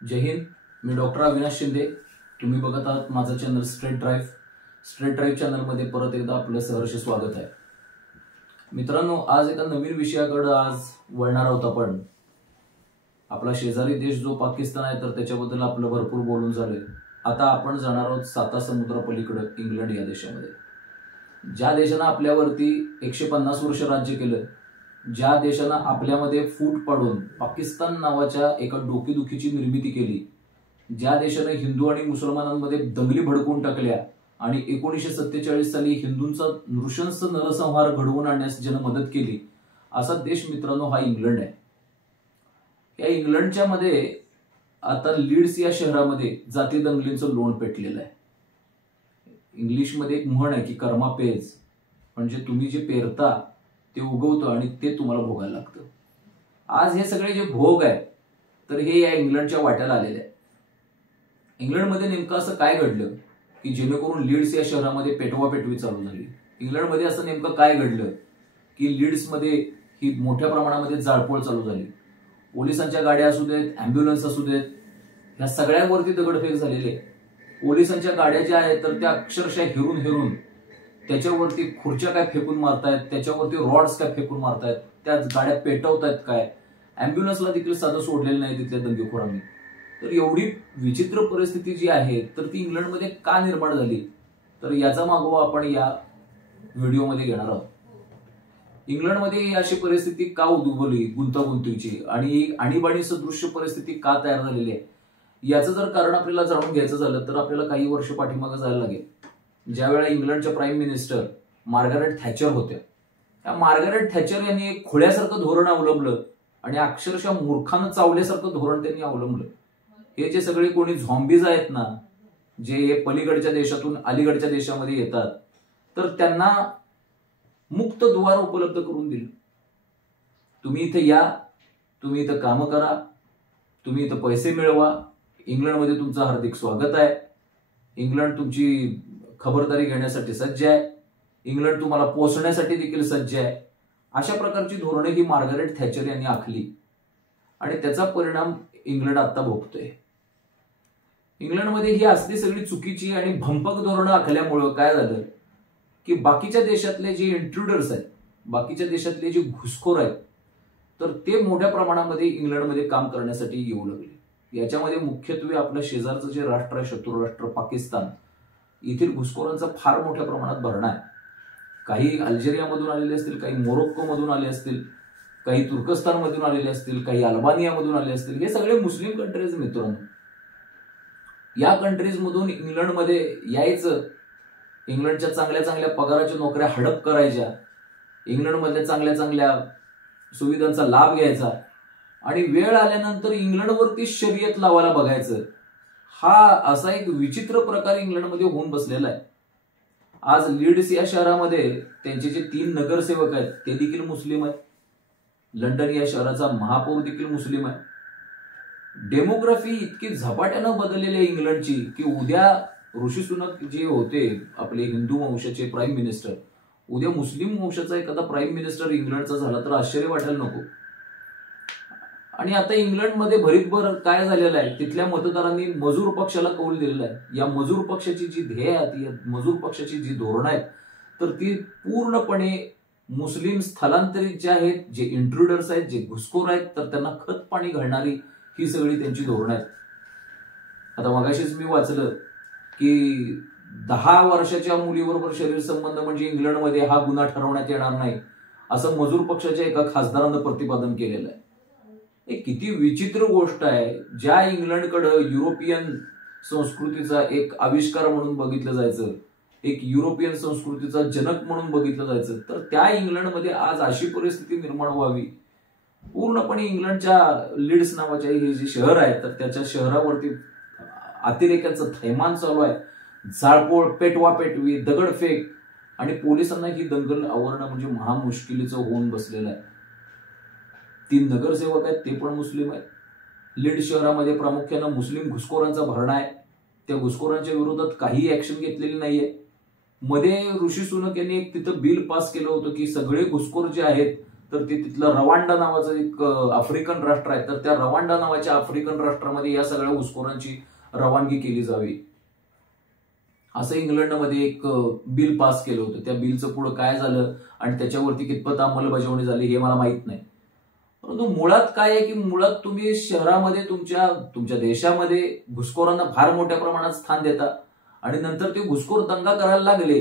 जय हिंद. मी doctor Avinash Shinde. तुम्ही बघत आहात माझं channel straight drive. Straight drive चॅनलमध्ये परत एकदा आपलं सहर्ष स्वागत आहे. मित्रांनो, आज एका नवीन विषयाकडे वळणार आहोत आपण. आपला शेजारी देश जो पाकिस्तान आहे तर त्याच्याबद्दल आपलं भरपूर बोलून झालंय. आता आपण जाणार आहोत 7 समुद्रापलीकडे इंग्लंड या देशामध्ये. ज्या देशानं आपल्यावरती 150 वर्ष राज्य केलं, ज्या देशानं आपल्यामध्ये फूट पाडून पाकिस्तान नावाच्या एका डोकेदुखीची निर्मिती केली, ज्या देशाने हिंदू आणि मुसलमानांमध्ये दंगली भडकवून टाकल्या आणि 1947 साली हिंदूंचा नृशंस नरसंहार घडवून आणण्यास ज्यानं मदत केली, असा देश मित्रांनो हा इंग्लंड आहे. या इंग्लंडच्या मध्ये आता लीड्स या शहरामध्ये जाती दंगलींचं लोण पेटलेलं आहे. इंग्लिशमध्ये एक म्हण आहे की कर्मा पेज, म्हणजे तुम्ही जे पेरता ते उगवतं आणि ते तुम्हाला भोगायला लागतं. आज हे सगळे जे भोग आहे तर हे या इंग्लंडच्या वाट्याला आलेले आहे. इंग्लंडमध्ये नेमकं असं काय घडलं की जेणेकरून लीड्स या शहरामध्ये पेटवापेटवी चालू झाली? इंग्लंडमध्ये असं नेमकं काय घडलं की लीड्समध्ये ही मोठ्या प्रमाणामध्ये जाळपोळ चालू झाली? पोलिसांच्या गाड्या असू देत, अँब्युलन्स असू देत, ह्या सगळ्यांवरती दगडफेक झालेली आहे. पोलिसांच्या गाड्या ज्या आहेत तर त्या अक्षरशः हेरून त्याच्यावरती खुर्च्या काय फेकून मारतायत, त्याच्यावरती रॉड्स काय फेकून मारतायत, त्या गाड्या पेटवतायत काय, अँब्युलन्सला देखील साधं सोडलेलं नाही तिथल्या दंगेखोरांनी. तर एवढी विचित्र परिस्थिती जी आहे तर ती इंग्लंडमध्ये का निर्माण झाली, तर याचा मागोवा आपण या व्हिडिओमध्ये घेणार आहोत. इंग्लंडमध्ये अशी परिस्थिती का उद्भवली गुंतागुंतीची आणि आणीबाणी सदृश्य परिस्थिती का तयार झालेली आहे, याचं जर कारण आपल्याला जाणून घ्यायचं झालं तर आपल्याला काही वर्ष पाठीमागे जायला लागेल. ज्यावेळेला इंग्लंडच्या प्राईम मिनिस्टर मार्गारेट थॅचर होत्या, त्या मार्गारेट थॅचर यांनी एक खोड्यासारखं धोरण अवलंबलं आणि अक्षरशः मूर्खानं चावल्यासारखं धोरण त्यांनी अवलंबलं. हे जे सगळे कोणी झॉम्बीज आहेत ना, जे पलीकडच्या देशातून अलीकडच्या देशामध्ये येतात, तर त्यांना मुक्त द्वार उपलब्ध करून दिलं. तुम्ही इथे या, तुम्ही इथं कामं करा, तुम्ही इथं पैसे मिळवा, इंग्लंडमध्ये तुमचं हार्दिक स्वागत आहे, इंग्लंड तुमची खबरदारी घेण्यासाठी सज्ज आहे, इंग्लंड तुम्हाला पोचण्यासाठी देखील सज्ज आहे. अशा प्रकारची धोरणे ही मार्गारेट थॅचर यांनी आखली आणि त्याचा परिणाम इंग्लंड आता भोगतोय. इंग्लंडमध्ये ही असली सगळी चुकीची आणि भंपक धोरणं आखल्यामुळं काय झालं की बाकीच्या देशातले जे इंट्रुडर्स आहेत, बाकीच्या देशातले जे घुसखोर आहेत, तर ते मोठ्या प्रमाणामध्ये इंग्लंडमध्ये काम करण्यासाठी येऊ लागले. याच्यामध्ये मुख्यत्वे आपल्या शेजारचं जे राष्ट्र आहे, शत्रू राष्ट्र पाकिस्तान, येथील घुसखोरांचा फार मोठ्या प्रमाणात भरणा आहे. काही अल्जेरियामधून आलेले असतील, काही मोरोक्कोमधून आले असतील, काही तुर्कस्तानमधून आलेले असतील, काही अल्बानियामधून आले असतील. हे सगळे मुस्लिम कंट्रीज मित्रांनो. या कंट्रीज मधून इंग्लंडमध्ये यायचं, इंग्लंडच्या चांगल्या चांगल्या पगाराच्या नोकऱ्या हडप करायच्या, इंग्लंडमधल्या चांगल्या चांगल्या सुविधांचा लाभ घ्यायचा आणि वेळ आल्यानंतर इंग्लंडवरती शर्यत लावायला बघायचं. हा असा एक विचित्र प्रकार इंग्लंडमध्ये होऊन बसलेला आहे. आज लीड्स या शहरामध्ये त्यांचे जे 3 नगरसेवक आहेत ते देखील मुस्लिम आहेत. लंडन या शहराचा महापौर देखील मुस्लिम आहे. डेमोग्राफी इतकी झपाट्यानं बदललेली आहे इंग्लंडची की उद्या ऋषी सुनक जे होते आपले हिंदू वंशाचे प्राईम मिनिस्टर, उद्या मुस्लिम वंशाचा एखादा प्राईम मिनिस्टर इंग्लंडचा झाला तर आश्चर्य वाटायला नको. आणि आता इंग्लंडमध्ये भरीतभर काय झालेलं आहे, तिथल्या मतदारांनी मजूर पक्षाला कौल दिलेला आहे. या मजूर पक्षाची जी ध्येय आहेत, या मजूर पक्षाची जी धोरणं आहेत तर ती पूर्णपणे मुस्लिम स्थलांतरित जे आहेत, जे इंट्रुडर्स आहेत, जे घुसखोर आहेत, तर त्यांना खत पाणी घालणारी ही सगळी त्यांची धोरणं आहेत. आता मगाशीच मी वाचलं की 10 वर्षाच्या मुलीबरोबर शरीर संबंध म्हणजे इंग्लंडमध्ये हा गुन्हा ठरवण्यात येणार नाही, असं मजूर पक्षाच्या एका खासदारानं प्रतिपादन केलेलं आहे. एक किती विचित्र गोष्ट आहे. ज्या इंग्लंडकडे युरोपियन संस्कृतीचा एक आविष्कार म्हणून बघितलं जायचं, एक युरोपियन संस्कृतीचा जनक म्हणून बघितलं जायचं, तर त्या इंग्लंडमध्ये आज अशी परिस्थिती निर्माण व्हावी. पूर्णपणे इंग्लंडच्या लीड्स नावाचे हे जे शहर आहे तर त्याच्या शहरावरती अतिरेक्याचं थैमान चालू आहे. जाळपोळ, पेटवापेटवी, दगडफेक आणि पोलिसांना ही दंगल आवरणं म्हणजे महामुश्किलीचं होऊन बसलेलं आहे. 3 नगरसेवक आहेत ते पण मुस्लिम आहेत. लीड शहरामध्ये प्रामुख्यानं मुस्लिम घुसखोरांचा भरणा आहे. त्या घुसखोरांच्या विरोधात काही ऍक्शन घेतलेली नाहीये. मध्ये ऋषी सुनक यांनी एक तिथं बिल पास केलं होतं की सगळे घुसखोर जे आहेत तर ते तिथलं रवांडा नावाचं एक आफ्रिकन राष्ट्र आहे, तर त्या रवांडा नावाच्या आफ्रिकन राष्ट्रामध्ये या सगळ्या घुसखोरांची रवानगी केली जावी असं इंग्लंडमध्ये एक बिल पास केलं होतं. त्या बिलचं पुढे काय झालं आणि त्याच्यावरती कितपत अंमलबजावणी झाली हे मला माहित नाही. परंतु मुळात काय आहे की मुळात तुम्ही शहरामध्ये तुमच्या देशामध्ये घुसखोरांना फार मोठ्या प्रमाणात स्थान देता आणि नंतर ते घुसखोर दंगा करायला लागले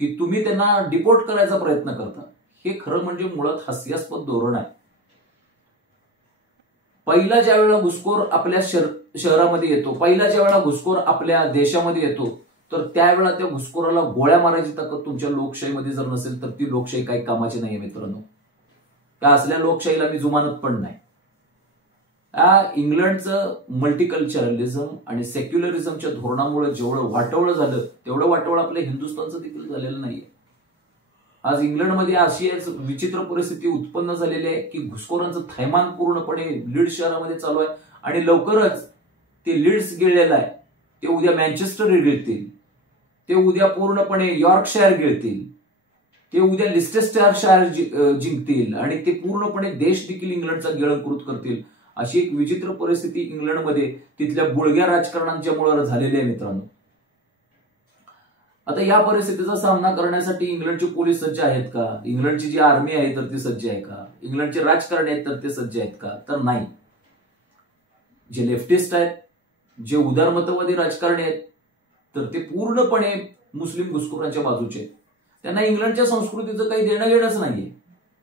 की तुम्ही त्यांना डिपोर्ट करायचा प्रयत्न करता. हे खरं म्हणजे मुळात हास्यास्पद धोरण आहे. पहिला ज्या वेळेला घुसखोर आपल्या शहरामध्ये येतो, पहिला ज्या वेळेला घुसखोर आपल्या देशामध्ये येतो, तर त्यावेळेला त्या घुसखोराला गोळ्या मारायची ताकद तुमच्या लोकशाहीमध्ये जर नसेल तर ती लोकशाही काही कामाची नाहीये मित्रांनो. त्या असल्या लोकशाहीला मी जुमानत पण नाही. इंग्लंडचं मल्टीकल्चरलिझम आणि सेक्युलरिझमच्या धोरणामुळे जेवढं वाटोळं झालं तेवढं वाटोळं आपल्या हिंदुस्थानचं देखील झालेलं नाहीये. आज इंग्लंडमध्ये अशी विचित्र परिस्थिती उत्पन्न झालेली आहे की घुसखोरांचं थैमान पूर्णपणे लीड्स शहरामध्ये चालू आहे आणि लवकरच ते लीड्स गिळलेलं आहे, ते उद्या मँचेस्टर गिळतील, ते उद्या पूर्णपणे यॉर्कशायर गिळतील, ते उद्या लिस्टेस्टरशायर जिंकतील आणि ते पूर्णपणे देश देखील इंग्लंडचा गिळंकृत करतील. अशी एक विचित्र परिस्थिती इंग्लंडमध्ये तिथल्या बुळग्या राजकारणांच्या मुळे झालेली आहे मित्रांनो. आता या परिस्थितीचा सामना करण्यासाठी इंग्लंडचे पोलीस सज्ज आहेत का? इंग्लंडची जी आर्मी आहे तर ती सज्ज आहे का? इंग्लंडचे राजकारणी आहेत तर ते सज्ज आहेत का? तर नाही. जे लेफ्टिस्ट आहेत, जे उदारमतवादी राजकारणी आहेत तर ते पूर्णपणे मुस्लिम घुसखोरांच्या बाजूचे आहेत. त्यांना इंग्लंडच्या संस्कृतीचं काही देणं घेणंच नाहीये.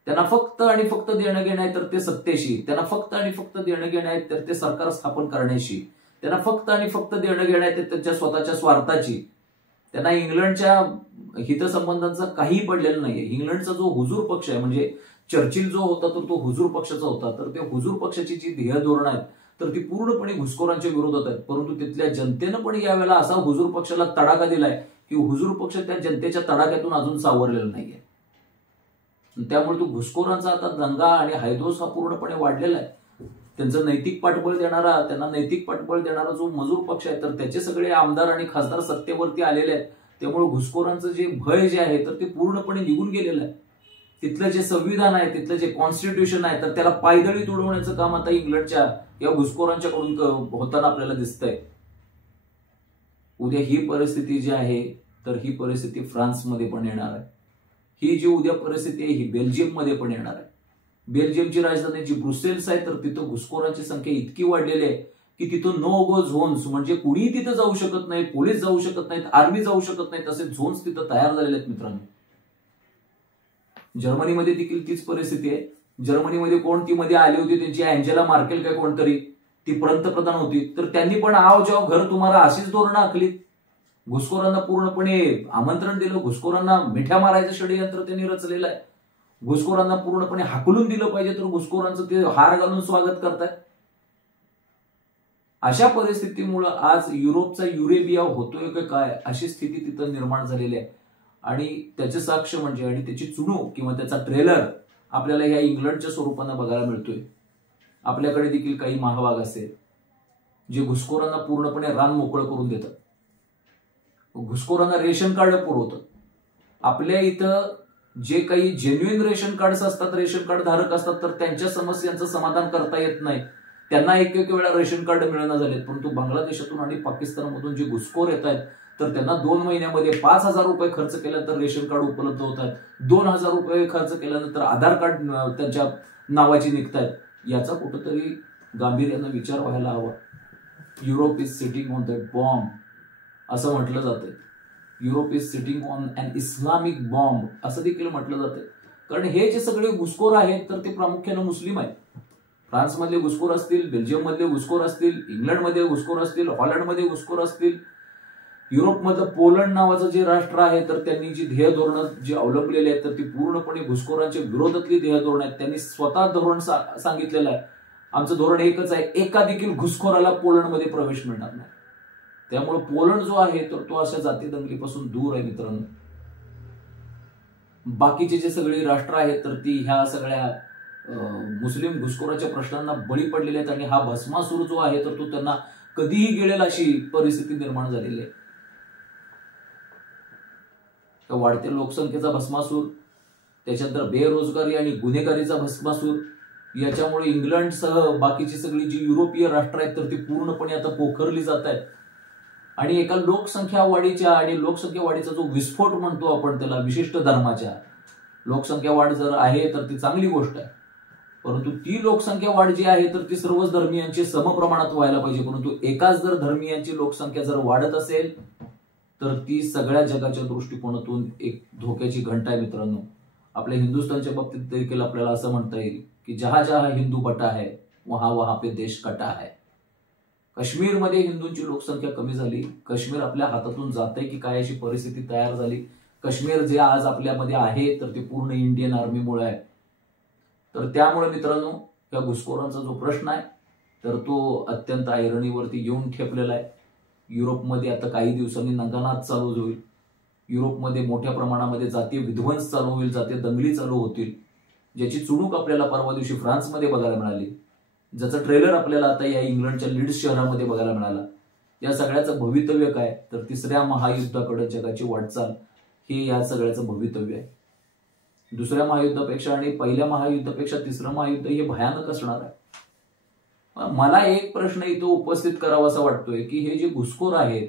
त्यांना फक्त आणि फक्त देणं घेणं आहे तर ते सत्तेशी, त्यांना फक्त आणि फक्त देणं घेणं आहे तर ते सरकार स्थापन करण्याशी, त्यांना फक्त आणि फक्त देणं घेणं आहे तर त्यांच्या स्वतःच्या स्वार्थाची. त्यांना इंग्लंडच्या हितसंबंधांचा काही पडलेलं नाहीये. इंग्लंडचा जो हुजूर पक्ष आहे म्हणजे चर्चिल जो होता तर तो हुजूर पक्षाचा होता, तर त्या हुजूर पक्षाची जी ध्येय धोरणं आहेत तर ती पूर्णपणे घुसखोरांच्या विरोधात आहेत. परंतु तिथल्या जनतेनं पण यावेळेला असा हुजूर पक्षाला तडाखा दिलाय की हुजूर पक्ष त्या जनतेच्या तडाख्यातून अजून सावरलेला नाहीये. त्यामुळे तो घुसखोरांचा आता दंगा आणि हायदोस हा पूर्णपणे वाढलेला आहे. त्यांचं नैतिक पाठबळ देणारा, त्यांना नैतिक पाठबळ देणारा जो मजूर पक्ष आहे तर त्याचे सगळे आमदार आणि खासदार सत्तेवरती आलेले आहेत. त्यामुळे घुसखोरांचं जे भय जे आहे तर ते पूर्णपणे निघून गेलेलं आहे. तिथलं जे संविधान आहे, तिथलं जे कॉन्स्टिट्यूशन आहे तर त्याला पायदळीत उडवण्याचं काम आता इंग्लंडच्या या घुसखोरांच्याकडून होताना आपल्याला दिसतंय. उद्या ही परिस्थिती जी आहे तर ही परिस्थिती फ्रान्समध्ये पण येणार आहे. ही जी उद्या परिस्थिती आहे ही बेल्जियममध्ये पण येणार आहे. बेल्जियमची राजधानी जी ब्रुसेल्स आहे तर तिथं घुसखोरांची संख्या इतकी वाढलेली आहे की तिथं नो गो झोन्स म्हणजे कुणीही तिथं जाऊ शकत नाही, पोलीस जाऊ शकत नाहीत, आर्मी जाऊ शकत नाहीत, असे झोन्स तिथं तयार झालेले आहेत मित्रांनो. जर्मनीमध्ये देखील तीच परिस्थिती आहे. जर्मनीमध्ये कोण ती मध्ये आली होती त्यांची अँजेला मार्केल काय कोणतरी, ती पंतप्रधान होती, तर त्यांनी पण आव जाव घर तुम्हाला अशीच धोरणं आखलीत. घुसखोरांना पूर्णपणे आमंत्रण दिलं, घुसखोरांना मिठ्या मारायचं षडयंत्र त्यांनी रचलेलं आहे. घुसखोरांना पूर्णपणे हाकलून दिलं पाहिजे तर घुसखोरांचं ते हार घालून स्वागत करतायत. अशा परिस्थितीमुळे आज युरोपचा युरेबिया होतोय का काय अशी स्थिती तिथं निर्माण झालेली आहे. आणि त्याचे साक्ष म्हणजे आणि त्याची चुणूक किंवा त्याचा ट्रेलर आपल्याला या इंग्लंडच्या स्वरूपानं बघायला मिळतोय. आपल्याकडे देखील काही महाभाग असेल जे घुसखोरांना पूर्णपणे रान मोकळं करून देतात, घुसखोरांना रेशन कार्ड पुरवतात. आपल्या इथं जे काही जेन्युइन रेशन कार्ड असतात, रेशन कार्ड धारक असतात, तर त्यांच्या समस्यांचं समाधान करता येत नाही. त्यांना एक वेळा रेशन कार्ड मिळणं झालेत. परंतु बांगलादेशातून आणि पाकिस्तानमधून जे घुसखोर येत आहेत तर त्यांना 2 महिन्यामध्ये 5,000 रुपये खर्च केल्यानंतर रेशन कार्ड उपलब्ध होतात. 2,000 रुपये खर्च केल्यानंतर आधार कार्ड त्यांच्या नावाची निघतायत. याचा कुठंतरी गांभीर्यानं विचार व्हायला हवा. Europe is sitting on that bomb असं म्हटलं जातंय. Europe is sitting on an Islamic bomb असं देखील म्हटलं जातंय. कारण हे जे सगळे घुसखोर आहेत तर ते प्रामुख्याने मुस्लिम आहेत. फ्रान्समधले घुसखोर असतील, बेल्जियममधले घुसखोर असतील, इंग्लंडमध्ये घुसखोर असतील, हॉलंडमध्ये घुसखोर असतील, युरोपमधलं पोलंड नावाचं जे राष्ट्र आहे तर त्यांनी जी ध्येय धोरणं जी अवलंबलेली आहेत तर ती पूर्णपणे घुसखोरांच्या विरोधातली ध्येय धोरण आहेत. त्यांनी स्वतः धोरण सांगितलेलं आहे, आमचं धोरण एकच आहे, एका देखील घुसखोराला पोलंडमध्ये प्रवेश मिळणार नाही. त्यामुळे पोलंड जो आहे तर तो अशा जाती दंगलीपासून दूर आहे मित्रांनो. बाकीचे जे सगळे राष्ट्र आहेत तर ती ह्या सगळ्या मुस्लिम घुसखोराच्या प्रश्नांना बळी पडलेले आहेत आणि हा भस्मासूर जो आहे तर तो त्यांना कधीही गिळेल अशी परिस्थिती निर्माण झालेली आहे. वाढत्या लोकसंख्येचा भस्मासूर, त्याच्यानंतर बेरोजगारी आणि गुन्हेगारीचा भस्मासूर, याच्यामुळे इंग्लंडसह बाकीची सगळी जी युरोपीय राष्ट्र आहेत तर ती पूर्णपणे आता पोखरली जात आहेत. आणि एका लोकसंख्या वाढीच्या आणि लोकसंख्या वाढीचा जो विस्फोट म्हणतो आपण त्याला, विशिष्ट धर्माच्या लोकसंख्या वाढ जर आहे तर ती चांगली गोष्ट आहे, परंतु ती लोकसंख्या वाढ जी आहे तर ती सर्वच धर्मियांची समप्रमाणात व्हायला पाहिजे. परंतु एकाच जर धर्मियांची लोकसंख्या जर वाढत असेल तर ती सगळ्या जगाच्या दृष्टिकोनातून एक धोक्याची घंटा आहे. मित्रांनो, आपल्या हिंदुस्थानच्या बाबतीत देखील आपल्याला असं म्हणता येईल की जहा जहा हिंदू बटा है वहां वहां पे देश कटा है. काश्मीरमध्ये हिंदूंची लोकसंख्या कमी झाली, काश्मीर आपल्या हातातून जाते की काय अशी परिस्थिती तयार झाली. काश्मीर जे आज आपल्यामध्ये आहे तर ते पूर्ण इंडियन आर्मीमुळे आहे. तर त्यामुळे मित्रांनो, या घुसखोरांचा जो प्रश्न आहे तर तो अत्यंत ऐरणीवरती येऊन ठेपलेला आहे. युरोपमध्ये आता काही दिवसांनी नंगानाच चालू होईल. युरोपमध्ये मोठ्या प्रमाणामध्ये जातीय विध्वंस चालू होईल, जातीय दंगली चालू होतील, ज्याची चुणूक आपल्याला परवा दिवशी फ्रान्समध्ये बघायला मिळाली, ज्याचं ट्रेलर आपल्याला आता या इंग्लंडच्या लीड्स शहरामध्ये बघायला मिळाला. या सगळ्याचं भवितव्य काय तर तिसऱ्या महायुद्धाकडे जगाची वाटचाल, हे या सगळ्याचं भवितव्य आहे. दुसऱ्या महायुद्धापेक्षा आणि पहिल्या महायुद्धापेक्षा तिसरं महायुद्ध हे भयानक असणार आहे. मला एक प्रश्न इथं उपस्थित करावासा वाटतोय की हे जे घुसखोर आहेत,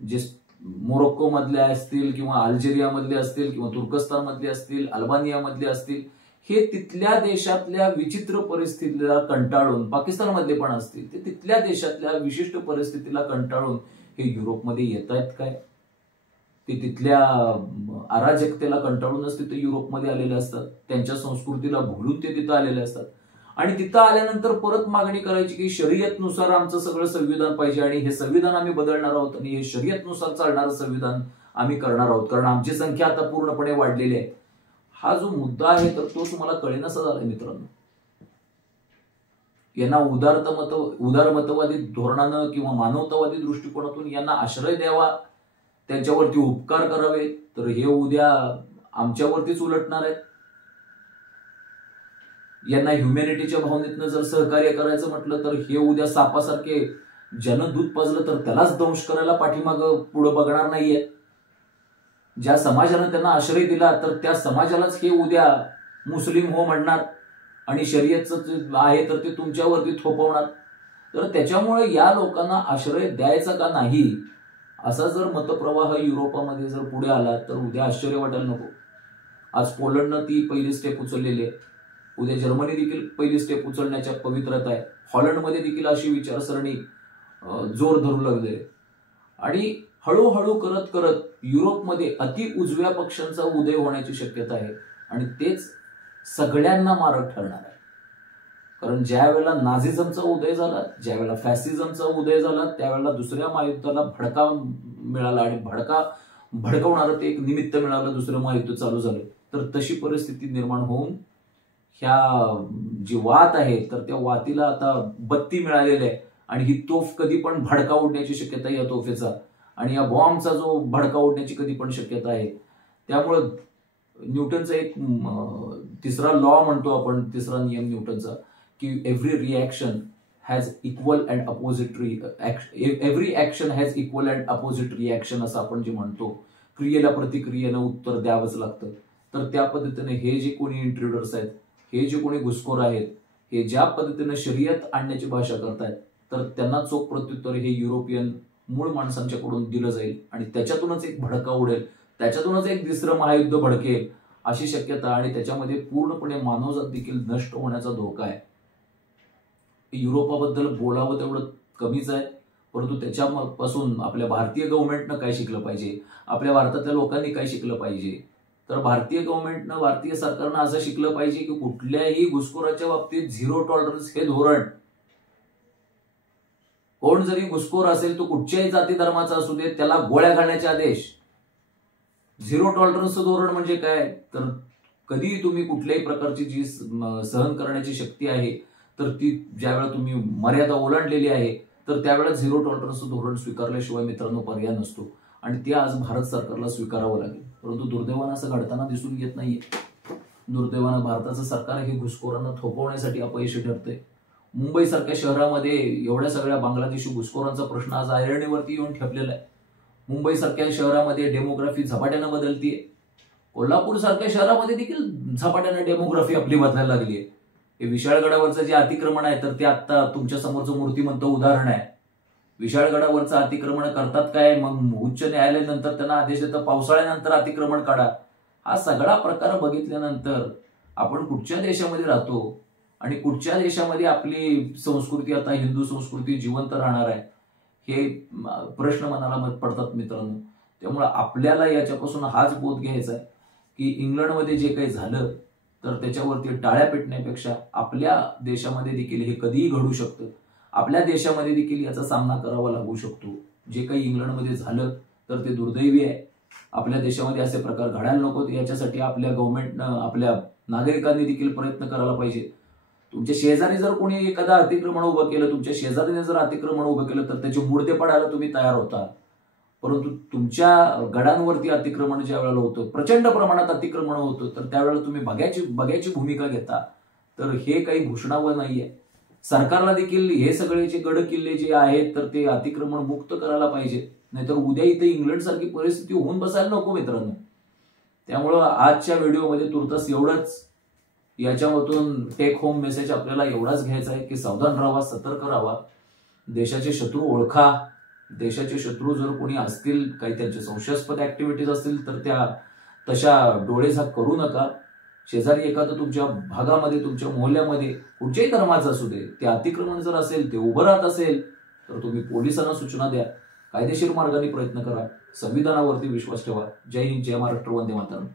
जे मोरोक्को मधले असतील किंवा अल्जेरिया मधले असतील किंवा तुर्कस्तान मधले असतील, अल्बानिया मधले असतील, हे तिथल्या देशातल्या विचित्र परिस्थितीला कंटाळून, पाकिस्तान मधले पण असतील, ते तिथल्या देशातल्या विशिष्ट परिस्थितीला कंटाळून हे युरोपमध्ये येत आहेत काय? ते तिथल्या अराजकतेला कंटाळूनच तिथे युरोपमध्ये आलेले असतात, त्यांच्या संस्कृतीला भुलून ते तिथं आलेले असतात. आणि तिथं आल्यानंतर परत मागणी करायची की शर्यतनुसार आमचं सगळं संविधान पाहिजे आणि हे संविधान आम्ही बदलणार आहोत आणि हे शर्यतनुसार चालणारं संविधान आम्ही करणार आहोत, कारण आमची संख्या आता पूर्णपणे वाढलेली आहे. हा जो मुद्दा आहे तर तो तुम्हाला कळेनासा झालाय मित्रांनो. यांना उदारमतवादी धोरणानं किंवा मानवतावादी दृष्टिकोनातून यांना आश्रय द्यावा, त्यांच्यावरती उपकार करावे, तर हे उद्या आमच्यावरतीच उलटणार आहेत. यांना ह्युमॅनिटीच्या भावनेतनं जर सहकार्य करायचं म्हटलं तर हे उद्या सापासारखे ज्यानं दूध पाजलं तर त्यालाच दंश करायला पाठीमागं पुढे बघणार नाहीये. ज्या समाजानं त्यांना आश्रय दिला तर त्या समाजालाच हे उद्या मुस्लिम हो म्हणणार आणि शर्यतचं आहे तर ते तुमच्यावरती थोपवणार. तर त्याच्यामुळे या लोकांना आश्रय द्यायचा का नाही असा जर मतप्रवाह युरोपामध्ये जर पुढे आला तर उद्या आश्चर्य वाटायला नको. आज पोलंडनं ती पहिली स्टेप उचललेली आहे, उद्या जर्मनी देखील पहिली स्टेप उचलण्याच्या पवित्रत आहे. हॉलंडमध्ये देखील अशी विचारसरणी जोर धरू लागले आणि हळूहळू करत करत युरोपमध्ये अति उजव्या पक्षांचा उदय होण्याची शक्यता आहे आणि तेच सगळ्यांना मारक ठरणार आहे. कारण ज्या वेळेला नाझिझमचा उदय झाला, ज्या वेळेला फॅसिझमचा उदय झाला, त्यावेळेला दुसऱ्या महायुद्धाला भडका मिळाला आणि भडकवणारं ते एक निमित्त मिळालं, दुसरं महायुद्ध चालू झालं. तर तशी परिस्थिती निर्माण होऊन ह्या जी वात आहे तर त्या वातीला आता बत्ती मिळालेली आहे आणि ही तोफ कधी पण भडका उडण्याची शक्यता आहे या तोफेचा, आणि या बॉम्बचा जो भडका उडण्याची कधी पण शक्यता आहे. त्यामुळं न्यूटनचा एक तिसरा लॉ म्हणतो आपण, तिसरा नियम न्यूटनचा, की every reaction has equal and opposite every action has equal and opposite reaction असं आपण जे म्हणतो. क्रियेला प्रतिक्रियेनं उत्तर द्यावंच लागतं. तर त्या पद्धतीने हे जे कोणी इंट्रुडर्स आहेत, हे जे कोणी घुसखोर आहेत, हे ज्या पद्धतीने शर्यत आणण्याची भाषा करतायत तर त्यांना चोख प्रत्युत्तर हे युरोपियन मूळ माणसांच्याकडून दिलं जाईल आणि त्याच्यातूनच एक भडका उडेल, त्याच्यातूनच एक तिसरं महायुद्ध भडकेल अशी शक्यता आणि त्याच्यामध्ये पूर्णपणे मानवजात देखील नष्ट होण्याचा धोका आहे. युरोपाबद्दल बोलावं तेवढं कमीच आहे, परंतु त्याच्यापासून आपल्या भारतीय गव्हर्नमेंटनं काय शिकलं पाहिजे, आपल्या भारतातल्या लोकांनी काय शिकलं पाहिजे. तर भारतीय गव्हर्नमेंटनं, भारतीय सरकारनं असं शिकलं पाहिजे की कुठल्याही घुसखोराच्या बाबतीत झिरो टॉलरन्स हे धोरण. कोण जरी घुसखोर असेल तो कुठच्याही जाती धर्माचा असू दे, त्याला गोळ्या घालण्याचे आदेश. झिरो टॉलरन्सचं धोरण म्हणजे काय तर कधी तुम्ही कुठल्याही प्रकारची जी सहन करण्याची शक्ती आहे तर ती ज्यावेळेला तुम्ही मर्यादा ओलांडलेली आहे तर त्यावेळेला झिरो टॉलरन्सचं धोरण स्वीकारल्याशिवाय मित्रांनो पर्याय नसतो आणि ते आज भारत सरकारला स्वीकारावं लागेल. परंतु दुर्दैवानं असं घडताना दिसून येत नाहीये. दुर्दैवानं भारताचं सरकार हे घुसखोरांना थोपवण्यासाठी अपयशी ठरतंय. मुंबईसारख्या शहरामध्ये एवढ्या सगळ्या बांगलादेशी घुसखोरांचा प्रश्न आज ऐरणीवरती येऊन ठेपलेला आहे. मुंबईसारख्या शहरामध्ये डेमोग्राफी झपाट्यानं बदलतीये. कोल्हापूर सारख्या शहरामध्ये देखील झपाट्याने डेमोग्राफी आपली बदलायला लागली आहे. हे विशाळगडावरचं जे अतिक्रमण आहे तर ते आता तुमच्या समोरचं मूर्तिमंत उदाहरण आहे. विशाळगडावरचं अतिक्रमण करतात काय, मग उच्च न्यायालय नंतर त्यांना आदेश देतं पावसाळ्यानंतर अतिक्रमण काढा. हा सगळा प्रकार बघितल्यानंतर आपण कुठच्या देशामध्ये राहतो आणि कुठच्या देशामध्ये आपली संस्कृती आता हिंदू संस्कृती जिवंत राहणार आहे, हे प्रश्न मनाला पडतात मित्रांनो. त्यामुळे आपल्याला याच्यापासून हाच बोध घ्यायचा आहे की इंग्लंडमध्ये जे काही झालं तर त्याच्यावरती टाळ्या पेटण्यापेक्षा आपल्या देशामध्ये देखील हे कधीही घडू शकतं. आपल्या देशामध्ये देखील याचा सामना करावा लागू शकतो. जे काही इंग्लंडमध्ये झालं तर ते दुर्दैवी आहे. आपल्या देशामध्ये असे प्रकार घडायला नको, याच्यासाठी आपल्या गव्हर्नमेंटनं आपल्या नागरिकांनी देखील प्रयत्न करायला पाहिजे. तुमच्या शेजारी जर कोणी एखादा अतिक्रमण उभं केलं, तुमच्या शेजारीने जर अतिक्रमण उभं केलं तर त्याचे मुर्दे पडायला तुम्ही तयार होता. परंतु तुमच्या गडांवरती अतिक्रमण ज्या वेळेला होतं, प्रचंड प्रमाणात अतिक्रमण होतं, तर त्यावेळेला तुम्ही बघ्याची भूमिका घेता. तर हे काही घोषणावं नाहीये. सरकारला देखील हे सगळे जे गड किल्ले जे आहेत तर ते अतिक्रमण मुक्त करायला पाहिजे. नाहीतर उद्या इथे इंग्लंड सारखी परिस्थिती होऊन बसायला नको मित्रांनो. त्यामुळं आजच्या व्हिडिओमध्ये तुर्तास एवढंच. याच्यामधून टेक होम मेसेज आपल्याला एवढाच घ्यायचा आहे की सावधान राहावा, सतर्क राहावा, देशाचे शत्रू ओळखा. देशाचे शत्रू जर कोणी असतील, काही त्यांचे संशयास्पद ऍक्टिव्हिटीज असतील तर त्या तशा डोळेझाक करू नका. शेजारी एखादं तुमच्या भागामध्ये, तुमच्या मोहल्ल्यामध्ये कुठच्याही धर्माचं असू दे, ते अतिक्रमण जर असेल, ते उभं राहत असेल तर तुम्ही पोलिसांना सूचना द्या. कायदेशीर मार्गाने प्रयत्न करा. संविधानावरती विश्वास ठेवा. जय हिंद, जय महाराष्ट्र, वंदे मातरम.